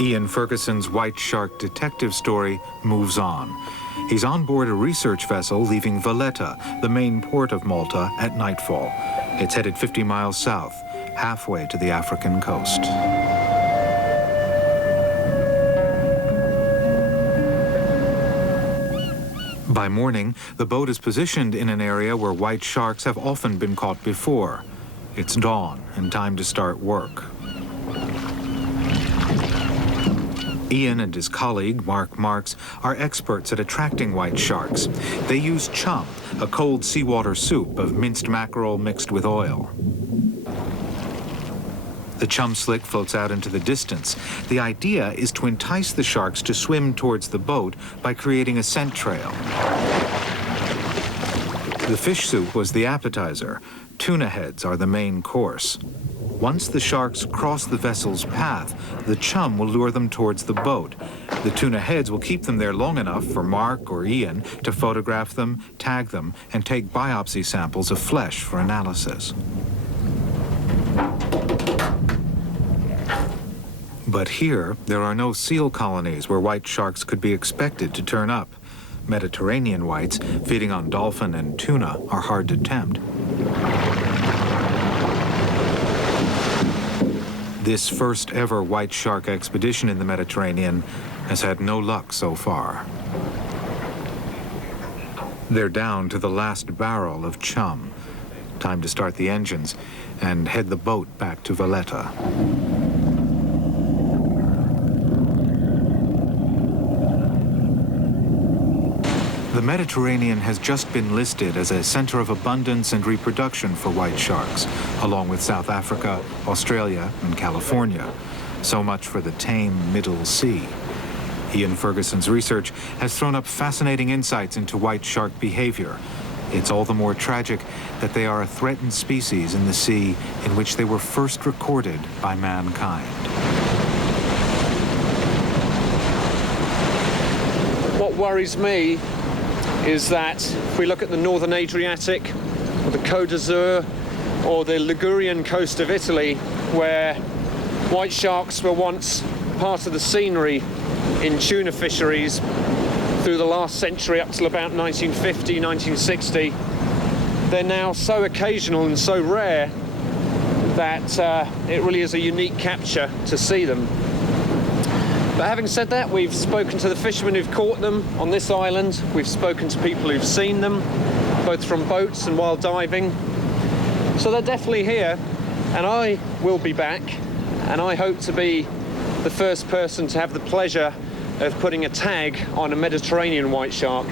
Ian Ferguson's White Shark detective story moves on. He's on board a research vessel leaving Valletta, the main port of Malta, at nightfall. It's headed 50 miles south, halfway to the African coast. By morning, the boat is positioned in an area where white sharks have often been caught before. It's dawn and time to start work. Ian and his colleague, Mark Marks, are experts at attracting white sharks. They use chum, a cold seawater soup of minced mackerel mixed with oil. The chum slick floats out into the distance. The idea is to entice the sharks to swim towards the boat by creating a scent trail. The fish soup was the appetizer. Tuna heads are the main course. Once the sharks cross the vessel's path, the chum will lure them towards the boat. The tuna heads will keep them there long enough for Mark or Ian to photograph them, tag them, and take biopsy samples of flesh for analysis. But here, there are no seal colonies where white sharks could be expected to turn up. Mediterranean whites, feeding on dolphin and tuna, are hard to tempt. This first ever white shark expedition in the Mediterranean has had no luck so far. They're down to the last barrel of chum. Time to start the engines and head the boat back to Valletta. The Mediterranean has just been listed as a center of abundance and reproduction for white sharks, along with South Africa, Australia, and California. So much for the tame Middle Sea. Ian Ferguson's research has thrown up fascinating insights into white shark behavior. It's all the more tragic that they are a threatened species in the sea in which they were first recorded by mankind. What worries me is that if we look at the northern Adriatic, or the Côte d'Azur, or the Ligurian coast of Italy, where white sharks were once part of the scenery in tuna fisheries through the last century up till about 1950, 1960, they're now so occasional and so rare that it really is a unique capture to see them. But having said that, we've spoken to the fishermen who've caught them on this island. We've spoken to people who've seen them, both from boats and while diving. So they're definitely here, and I will be back, and I hope to be the first person to have the pleasure of putting a tag on a Mediterranean white shark.